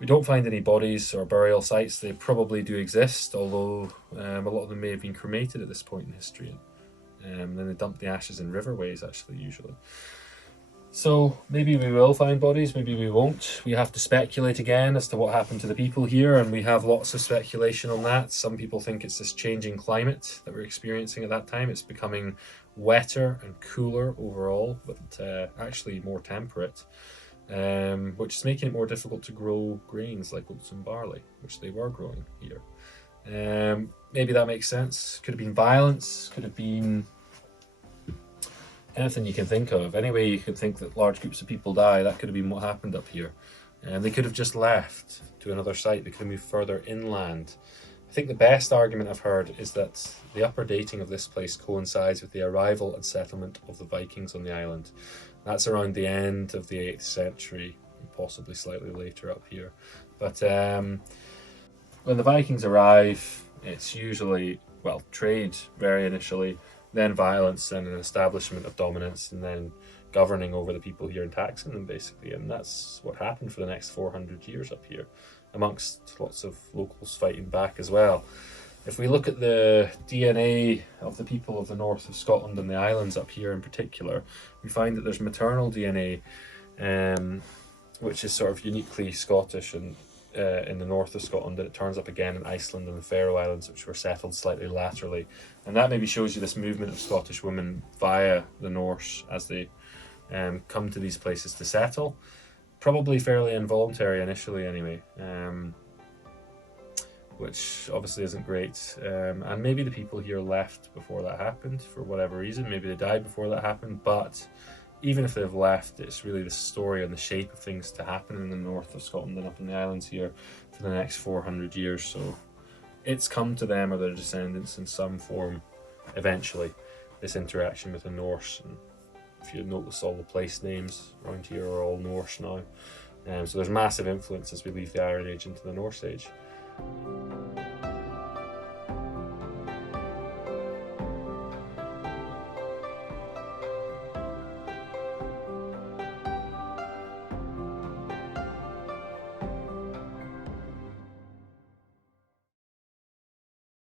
We don't find any bodies or burial sites. They probably do exist, although a lot of them may have been cremated at this point in history. Then they dump the ashes in riverways, actually, usually. So maybe we will find bodies, maybe we won't. We have to speculate again as to what happened to the people here, and we have lots of speculation on that. Some people think it's this changing climate that we're experiencing at that time. It's becoming wetter and cooler overall, but actually more temperate, which is making it more difficult to grow grains like oats and barley, which they were growing here. Maybe that makes sense. Could have been violence, could have been anything you can think of. Any way you could think that large groups of people die, that could have been what happened up here. And they could have just left to another site. They could have moved further inland. I think the best argument I've heard is that the upper dating of this place coincides with the arrival and settlement of the Vikings on the island. That's around the end of the 8th century, possibly slightly later up here. But when the Vikings arrive, it's usually, well, trade very initially, then violence and an establishment of dominance, and then governing over the people here and taxing them, basically. And that's what happened for the next 400 years up here, amongst lots of locals fighting back as well. If we look at the DNA of the people of the north of Scotland and the islands up here in particular, we find that there's maternal DNA, which is sort of uniquely Scottish and in the north of Scotland, and it turns up again in Iceland and the Faroe Islands, which were settled slightly laterally. And that maybe shows you this movement of Scottish women via the Norse as they come to these places to settle. Probably fairly involuntary initially anyway, which obviously isn't great. And maybe the people here left before that happened for whatever reason. Maybe they died before that happened, but even if they've left, it's really the story and the shape of things to happen in the north of Scotland and up in the islands here for the next 400 years. So it's come to them or their descendants in some form eventually, this interaction with the Norse. And if you notice, all the place names around here are all Norse now. So there's massive influence as we leave the Iron Age into the Norse Age.